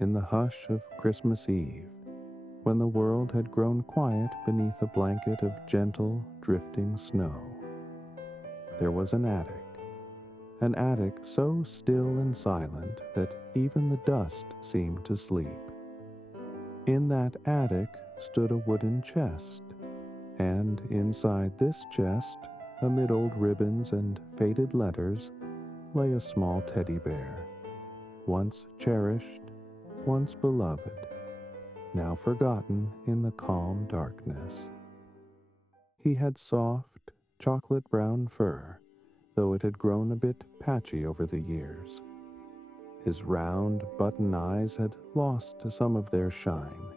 in the hush of Christmas Eve, when the world had grown quiet beneath a blanket of gentle, drifting snow. There was an attic so still and silent that even the dust seemed to sleep. In that attic stood a wooden chest, and inside this chest, amid old ribbons and faded letters, lay a small teddy bear, once cherished, once beloved, now forgotten in the calm darkness. He had soft, chocolate-brown fur, though it had grown a bit patchy over the years. His round, button eyes had lost some of their shine,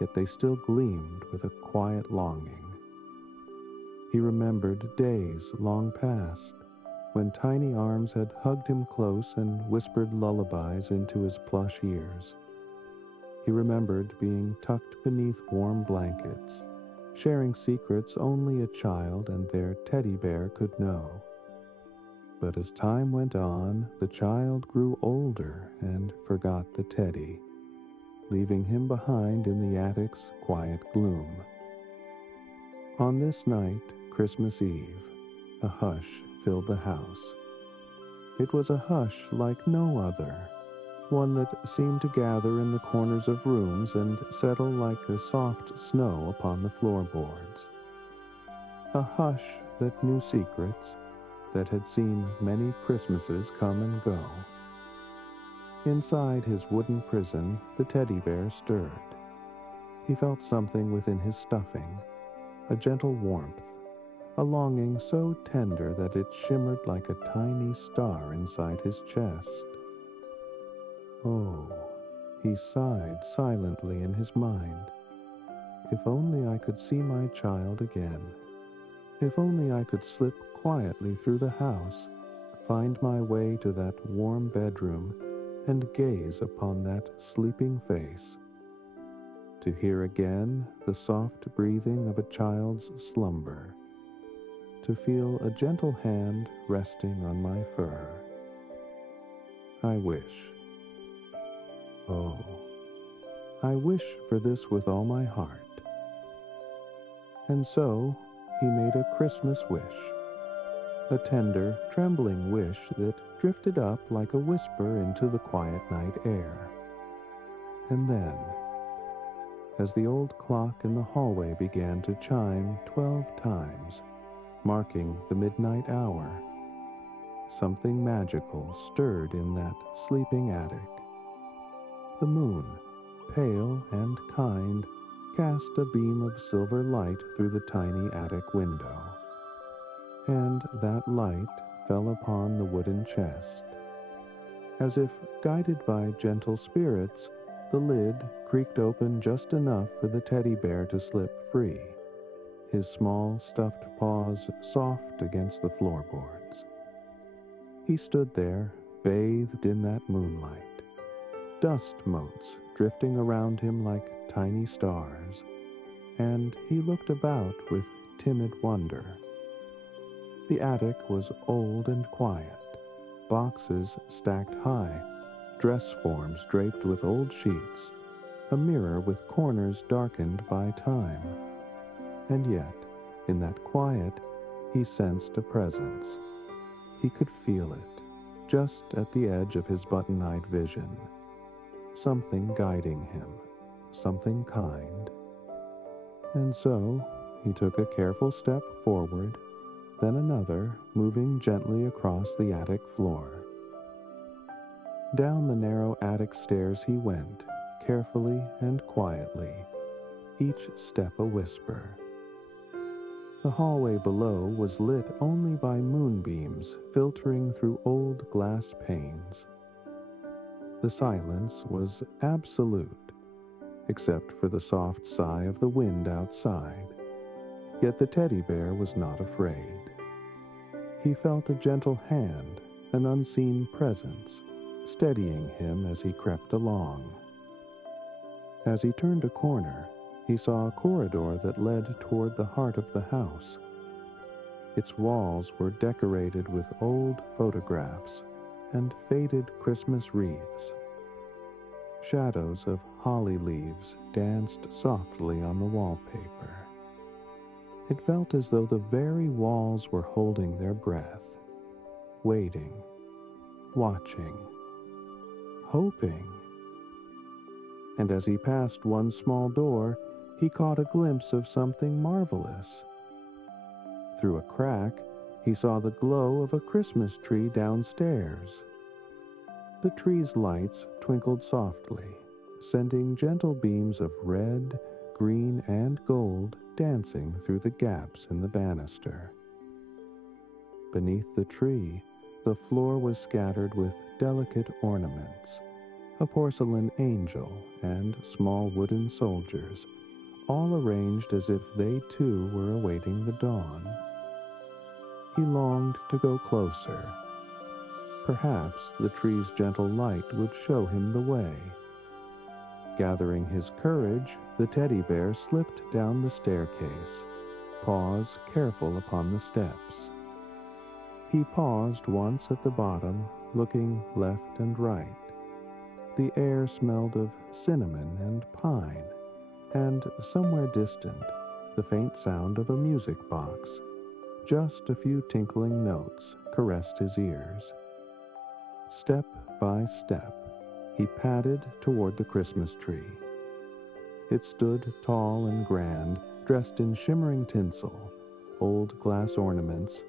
yet they still gleamed with a quiet longing. He remembered days long past, when tiny arms had hugged him close and whispered lullabies into his plush ears. He remembered being tucked beneath warm blankets, sharing secrets only a child and their teddy bear could know. But as time went on, the child grew older and forgot the teddy, leaving him behind in the attic's quiet gloom. On this night, Christmas Eve, a hush filled the house. It was a hush like no other, one that seemed to gather in the corners of rooms and settle like a soft snow upon the floorboards. A hush that knew secrets, that had seen many Christmases come and go. Inside his wooden prison, the teddy bear stirred. He felt something within his stuffing, a gentle warmth, a longing so tender that it shimmered like a tiny star inside his chest. Oh, he sighed silently in his mind. If only I could see my child again. If only I could slip quietly through the house, find my way to that warm bedroom, and gaze upon that sleeping face. To hear again the soft breathing of a child's slumber. To feel a gentle hand resting on my fur. I wish. Oh, I wish for this with all my heart. And so he made a Christmas wish. A tender, trembling wish that drifted up like a whisper into the quiet night air. And then, as the old clock in the hallway began to chime 12 times, marking the midnight hour, something magical stirred in that sleeping attic. The moon, pale and kind, cast a beam of silver light through the tiny attic window. And that light fell upon the wooden chest. As if guided by gentle spirits, the lid creaked open just enough for the teddy bear to slip free, his small stuffed paws soft against the floorboards. He stood there, bathed in that moonlight, dust motes drifting around him like tiny stars, and he looked about with timid wonder. The attic was old and quiet, boxes stacked high, dress forms draped with old sheets, a mirror with corners darkened by time. And yet, in that quiet, he sensed a presence. He could feel it, just at the edge of his button-eyed vision. Something guiding him, something kind. And so, he took a careful step forward, then another, moving gently across the attic floor. Down the narrow attic stairs he went, carefully and quietly, each step a whisper. The hallway below was lit only by moonbeams filtering through old glass panes. The silence was absolute, except for the soft sigh of the wind outside. Yet the teddy bear was not afraid. He felt a gentle hand, an unseen presence, steadying him as he crept along. As he turned a corner, he saw a corridor that led toward the heart of the house. Its walls were decorated with old photographs and faded Christmas wreaths. Shadows of holly leaves danced softly on the wallpaper. It felt as though the very walls were holding their breath, waiting, watching, hoping. And as he passed one small door, he caught a glimpse of something marvelous. Through a crack, he saw the glow of a Christmas tree downstairs. The tree's lights twinkled softly, sending gentle beams of red, green, and gold dancing through the gaps in the banister. Beneath the tree, the floor was scattered with delicate ornaments, a porcelain angel and small wooden soldiers, all arranged as if they too were awaiting the dawn. He longed to go closer. Perhaps the tree's gentle light would show him the way. Gathering his courage, the teddy bear slipped down the staircase, paws careful upon the steps. He paused once at the bottom, looking left and right. The air smelled of cinnamon and pine, and somewhere distant, the faint sound of a music box. Just a few tinkling notes caressed his ears. Step by step, he padded toward the Christmas tree. It stood tall and grand, dressed in shimmering tinsel, old glass ornaments,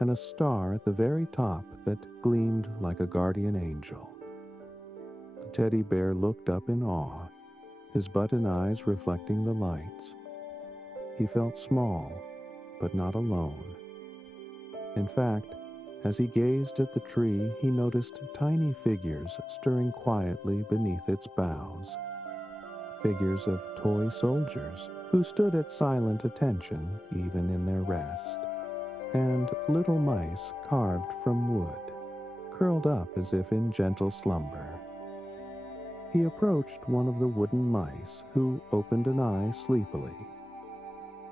and a star at the very top that gleamed like a guardian angel. The teddy bear looked up in awe, his button eyes reflecting the lights. He felt small, but not alone. In fact, as he gazed at the tree, he noticed tiny figures stirring quietly beneath its boughs. Figures of toy soldiers who stood at silent attention even in their rest, and little mice carved from wood, curled up as if in gentle slumber. He approached one of the wooden mice, who opened an eye sleepily.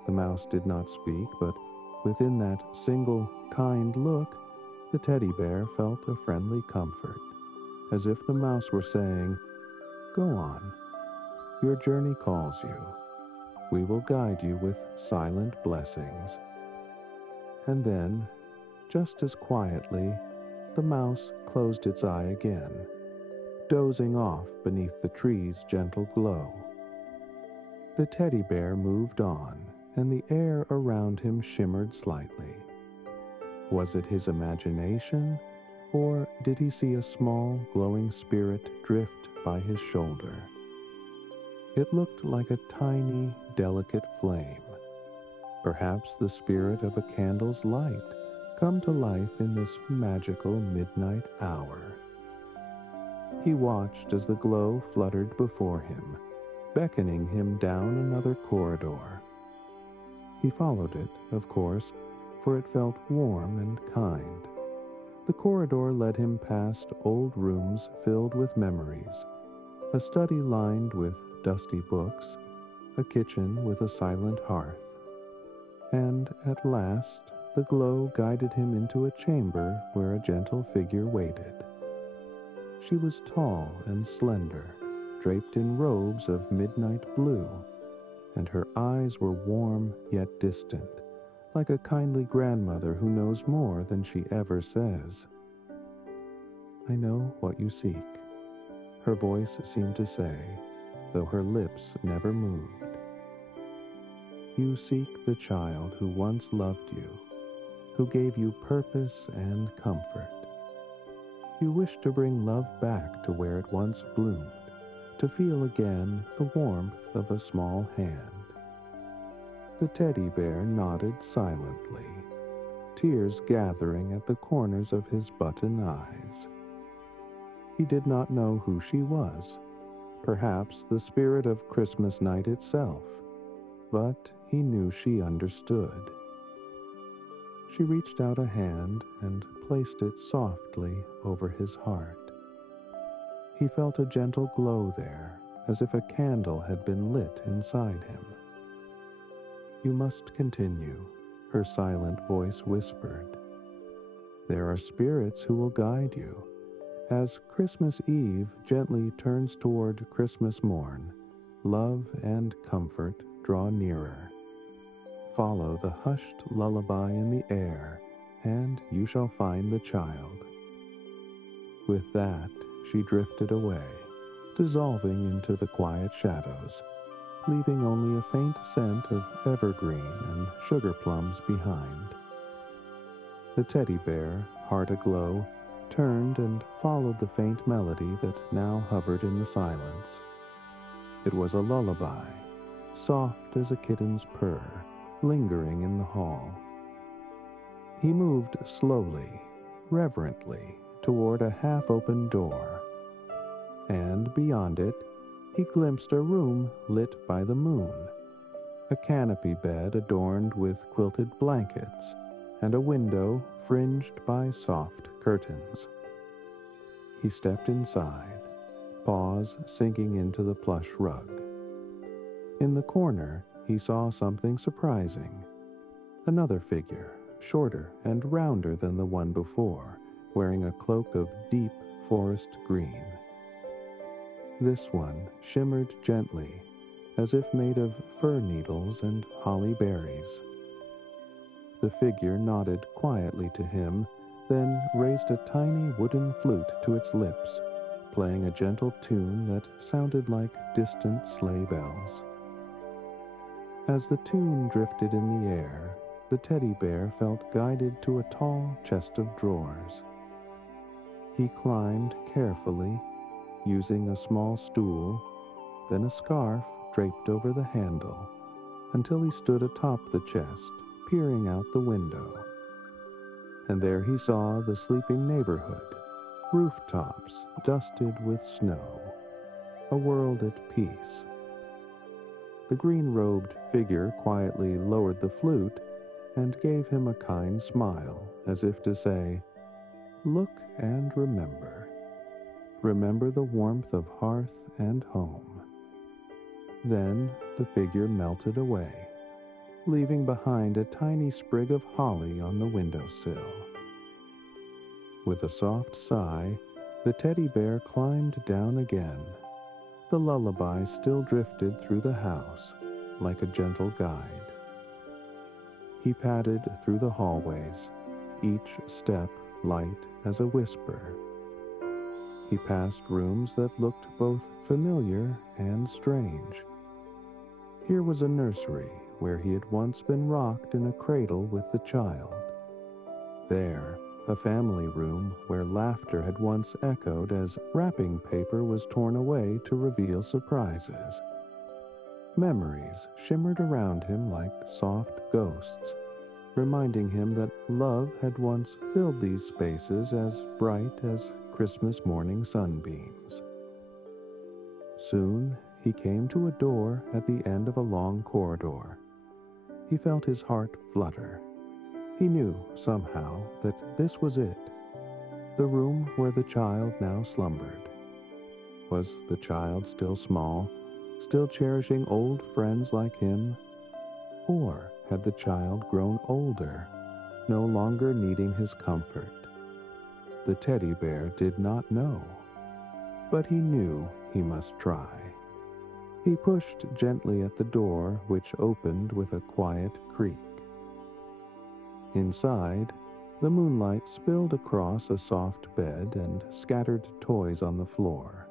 The mouse did not speak, but within that single kind look, the teddy bear felt a friendly comfort, as if the mouse were saying, "Go on. Your journey calls you. We will guide you with silent blessings." And then, just as quietly, the mouse closed its eye again, dozing off beneath the tree's gentle glow. The teddy bear moved on, and the air around him shimmered slightly. Was it his imagination, or did he see a small, glowing spirit drift by his shoulder? It looked like a tiny, delicate flame, perhaps the spirit of a candle's light, come to life in this magical midnight hour. He watched as the glow fluttered before him, beckoning him down another corridor. He followed it, of course, for it felt warm and kind. The corridor led him past old rooms filled with memories, a study lined with dusty books, a kitchen with a silent hearth. And at last, the glow guided him into a chamber where a gentle figure waited. She was tall and slender, draped in robes of midnight blue, and her eyes were warm yet distant, like a kindly grandmother who knows more than she ever says. "I know what you seek," her voice seemed to say, though her lips never moved. "You seek the child who once loved you, who gave you purpose and comfort. You wish to bring love back to where it once bloomed, to feel again the warmth of a small hand." The teddy bear nodded silently, tears gathering at the corners of his button eyes. He did not know who she was, perhaps the spirit of Christmas night itself, but he knew she understood. She reached out a hand and placed it softly over his heart. He felt a gentle glow there, as if a candle had been lit inside him. "You must continue," her silent voice whispered. "There are spirits who will guide you, as Christmas Eve gently turns toward Christmas morn, love and comfort draw nearer. Follow the hushed lullaby in the air, and you shall find the child. With that, she drifted away, dissolving into the quiet shadows, leaving only a faint scent of evergreen and sugar plums behind. The teddy bear, heart aglow, turned and followed the faint melody that now hovered in the silence. It was a lullaby, soft as a kitten's purr, lingering in the hall. He moved slowly, reverently, toward a half-open door, and beyond it, he glimpsed a room lit by the moon, a canopy bed adorned with quilted blankets, and a window fringed by soft curtains. He stepped inside, paws sinking into the plush rug. In the corner, he saw something surprising. Another figure, shorter and rounder than the one before, wearing a cloak of deep forest green. This one shimmered gently, as if made of fir needles and holly berries. The figure nodded quietly to him, then raised a tiny wooden flute to its lips, playing a gentle tune that sounded like distant sleigh bells. As the tune drifted in the air, the teddy bear felt guided to a tall chest of drawers. He climbed carefully, using a small stool, then a scarf draped over the handle, until he stood atop the chest, peering out the window. And there he saw the sleeping neighborhood, rooftops dusted with snow, a world at peace. The green-robed figure quietly lowered the flute and gave him a kind smile, as if to say, "Look and remember. Remember the warmth of hearth and home." Then the figure melted away, leaving behind a tiny sprig of holly on the windowsill. With a soft sigh, the teddy bear climbed down again. The lullaby still drifted through the house, like a gentle guide. He padded through the hallways, each step light as a whisper. He passed rooms that looked both familiar and strange. Here was a nursery where he had once been rocked in a cradle with the child. There, a family room where laughter had once echoed as wrapping paper was torn away to reveal surprises. Memories shimmered around him like soft ghosts, reminding him that love had once filled these spaces as bright as Christmas morning sunbeams. Soon, he came to a door at the end of a long corridor. He felt his heart flutter. He knew, somehow, that this was it, the room where the child now slumbered. Was the child still small, still cherishing old friends like him? Or had the child grown older, no longer needing his comfort? The teddy bear did not know, but he knew he must try. He pushed gently at the door, which opened with a quiet creak. Inside, the moonlight spilled across a soft bed and scattered toys on the floor.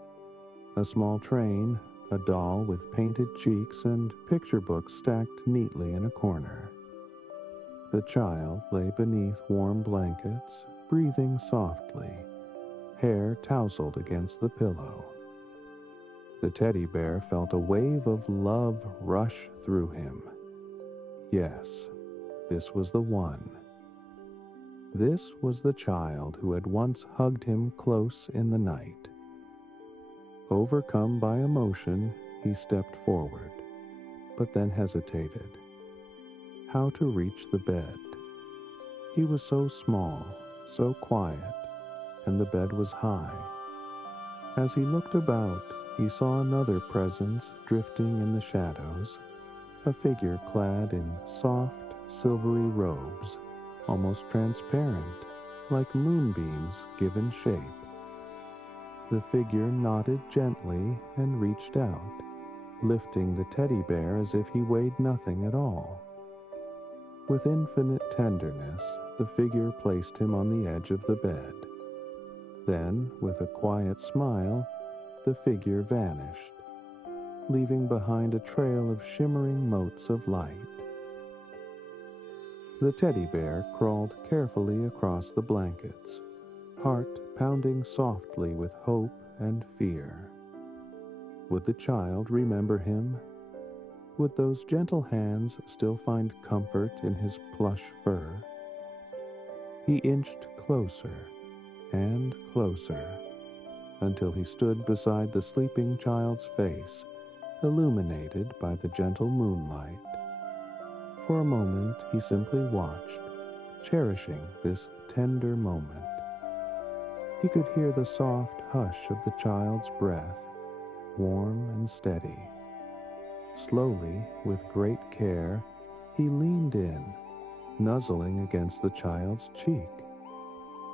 A small train, a doll with painted cheeks, and picture books stacked neatly in a corner. The child lay beneath warm blankets, breathing softly, hair tousled against the pillow. The teddy bear felt a wave of love rush through him. Yes, this was the one. This was the child who had once hugged him close in the night. Overcome by emotion, he stepped forward, but then hesitated. How to reach the bed? He was so small, so quiet, and the bed was high. As he looked about, he saw another presence drifting in the shadows, a figure clad in soft, silvery robes, almost transparent, like moonbeams given shape. The figure nodded gently and reached out, lifting the teddy bear as if he weighed nothing at all. With infinite tenderness, the figure placed him on the edge of the bed. Then, with a quiet smile, the figure vanished, leaving behind a trail of shimmering motes of light. The teddy bear crawled carefully across the blankets, heart pounding softly with hope and fear. Would the child remember him? Would those gentle hands still find comfort in his plush fur? He inched closer and closer until he stood beside the sleeping child's face, illuminated by the gentle moonlight. For a moment he simply watched, cherishing this tender moment. He could hear the soft hush of the child's breath, warm and steady. Slowly, with great care, he leaned in, nuzzling against the child's cheek.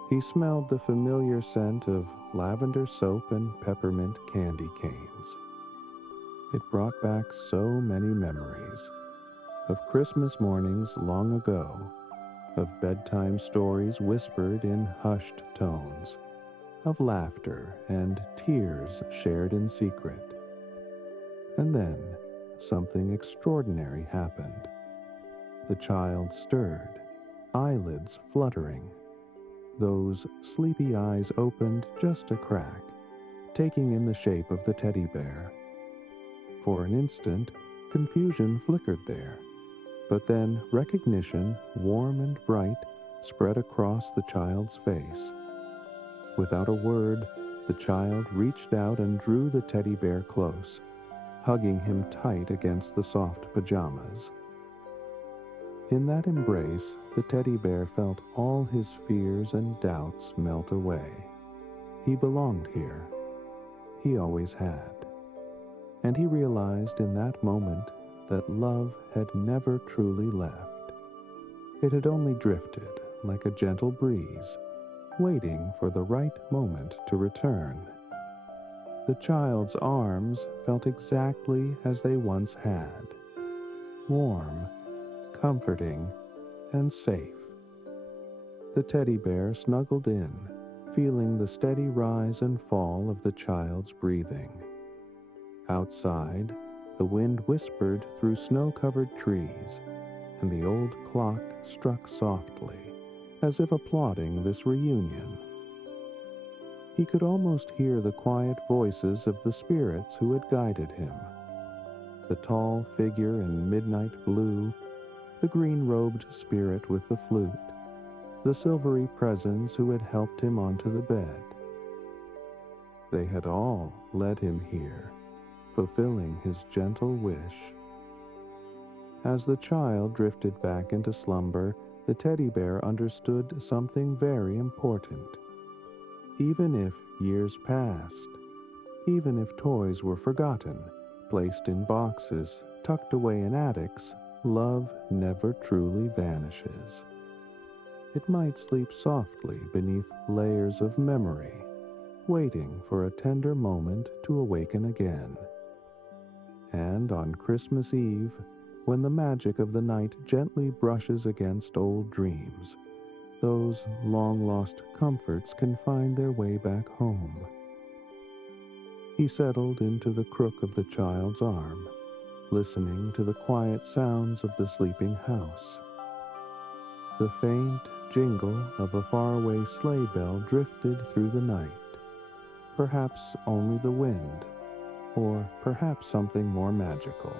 He smelled the familiar scent of lavender soap and peppermint candy canes. It brought back so many memories of Christmas mornings long ago, of bedtime stories whispered in hushed tones, of laughter and tears shared in secret. And then something extraordinary happened. The child stirred, eyelids fluttering. Those sleepy eyes opened just a crack, taking in the shape of the teddy bear. For an instant, confusion flickered there, but then recognition, warm and bright, spread across the child's face. Without a word, the child reached out and drew the teddy bear close, hugging him tight against the soft pajamas. In that embrace, the teddy bear felt all his fears and doubts melt away. He belonged here. He always had. And he realized in that moment that love had never truly left. It had only drifted like a gentle breeze, waiting for the right moment to return. The child's arms felt exactly as they once had, warm, comforting, and safe. The teddy bear snuggled in, feeling the steady rise and fall of the child's breathing. Outside, the wind whispered through snow-covered trees, and the old clock struck softly, as if applauding this reunion. He could almost hear the quiet voices of the spirits who had guided him. The tall figure in midnight blue, the green-robed spirit with the flute, the silvery presence who had helped him onto the bed. They had all led him here, fulfilling his gentle wish. As the child drifted back into slumber, the teddy bear understood something very important. Even if years passed, even if toys were forgotten, placed in boxes, tucked away in attics, love never truly vanishes. It might sleep softly beneath layers of memory, waiting for a tender moment to awaken again. And on Christmas Eve, when the magic of the night gently brushes against old dreams, those long-lost comforts can find their way back home. He settled into the crook of the child's arm, listening to the quiet sounds of the sleeping house. The faint jingle of a faraway sleigh bell drifted through the night, perhaps only the wind, or perhaps something more magical.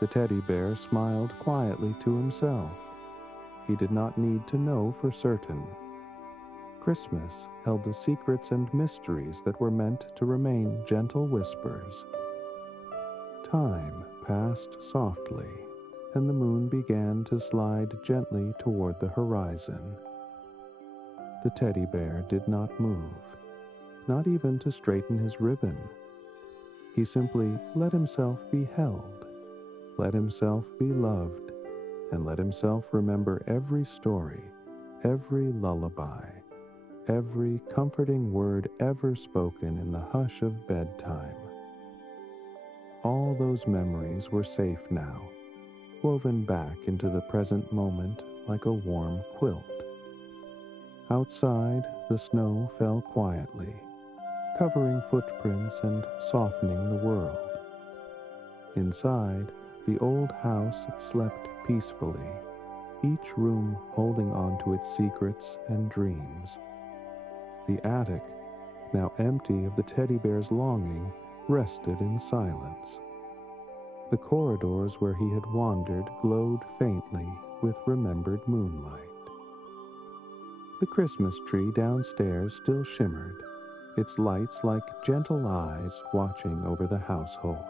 The teddy bear smiled quietly to himself. He did not need to know for certain. Christmas held the secrets and mysteries that were meant to remain gentle whispers. Time passed softly, and the moon began to slide gently toward the horizon. The teddy bear did not move, not even to straighten his ribbon. He simply let himself be held, let himself be loved, and let himself remember every story, every lullaby, every comforting word ever spoken in the hush of bedtime. All those memories were safe now, woven back into the present moment like a warm quilt. Outside, the snow fell quietly, covering footprints and softening the world. Inside, the old house slept peacefully, each room holding on to its secrets and dreams. The attic, now empty of the teddy bear's longing, rested in silence. The corridors where he had wandered glowed faintly with remembered moonlight. The Christmas tree downstairs still shimmered, its lights like gentle eyes watching over the household.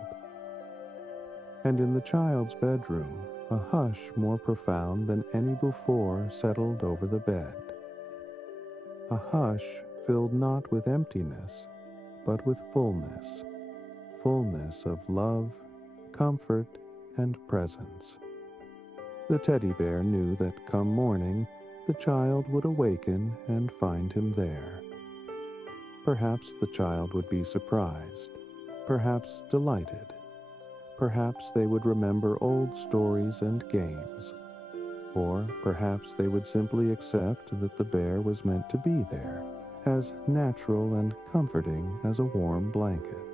And in the child's bedroom, a hush more profound than any before settled over the bed. A hush filled not with emptiness, but with fullness, fullness of love, comfort, and presence. The teddy bear knew that come morning, the child would awaken and find him there. Perhaps the child would be surprised, perhaps delighted. Perhaps they would remember old stories and games, or perhaps they would simply accept that the bear was meant to be there, as natural and comforting as a warm blanket.